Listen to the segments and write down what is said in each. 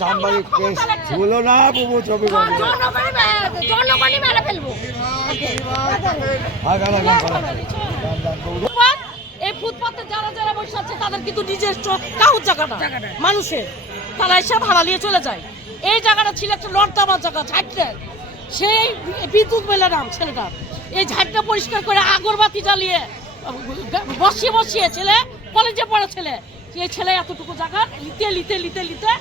সাংবাদিক ছিল না বুবু ছবি এই ফুটপাতে যারা যারা বসে আছে তাদের কিন্তু নিজস্ব কাউর জায়গাটা মানুষের, তারা এসে ভাড়া নিয়ে চলে যায়। এই জায়গাটা ছিল একটা লড়তামার জায়গা, ঝাড়টার, সেই বিদ্যুৎ মেলা নাম ছেলেটার। এই ঝাড়টা পরিষ্কার করে আগরবাতি জ্বালিয়ে বসিয়ে বসিয়ে ছেলে কলেজে পড়া ছেলে, এই ছেলে এতটুকু জায়গা লিতে লিতে লিতে লিতে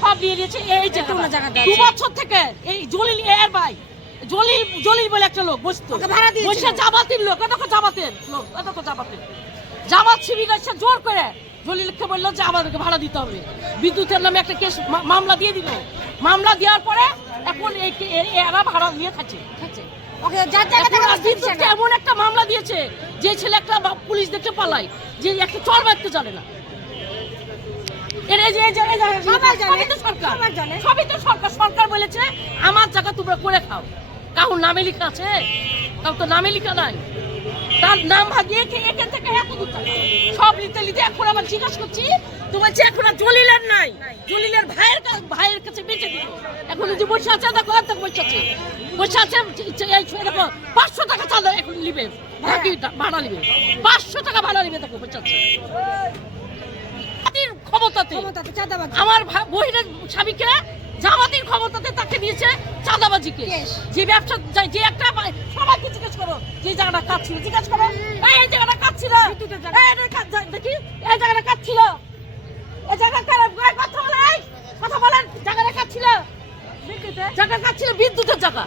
সব নিয়ে নিয়েছে। এই যে 2 বছর থেকে এই জলিল এর ভাই জলিল বলে একটা লোক বসতো, বসে জামাতের লোক, এতক্ষণ জামাতের লোক, এতক্ষণ জামাত শিবির এসে জোর করে জলিলকে বললো যে আমাদেরকে ভাড়া দিতে হবে। বিদ্যুতের নামে একটা কেস মামলা দিয়ে দিল। মামলা দেওয়ার পরে এখন এরা ভাড়া নিয়ে খাচ্ছে। এমন একটা মামলা দিয়েছে যে ছেলে একটা পুলিশ দেখতে পালায়, যে একটা চর মারতে জানে না। সরকার বলেছে আমার জায়গা তোমরা করে খাও, কারণ নামে লেখা আছে, কারণ তো নামে লেখা নাই, তার নাম ভাগিয়ে এখান থেকে এত দূর সব লিতে লিতে এখন আবার জিজ্ঞাসা করছি, তো বলছে এখন আর জলিলের নাই, জলিলের ভাইয়ের কাছে বেঁচে দিল। এখন যে বসে আছে দেখো, আর বসে আছে 500 টাকা চাঁদা এখন নিবে, ভাড়া নিবে 500 টাকা ভাড়া নিবে, দেখো বসে আছে ক্ষমতাতে। আমার বহিরের স্বামীকে জামাতির ক্ষমতাতে তাকে দিয়েছে চাঁদাবাজিকে। যে ব্যবসা যে একটা সবাইকে জিজ্ঞেস করো যে জায়গাটা কাজ ছিল, জিজ্ঞেস করো এই জায়গাটা কাজ ছিল, দেখি এই জায়গাটা কাজ ছিল, এই জায়গা কথা বলেন জায়গাটা কাজ ছিল, জায়গা কাজ ছিল বিদ্যুতের জায়গা।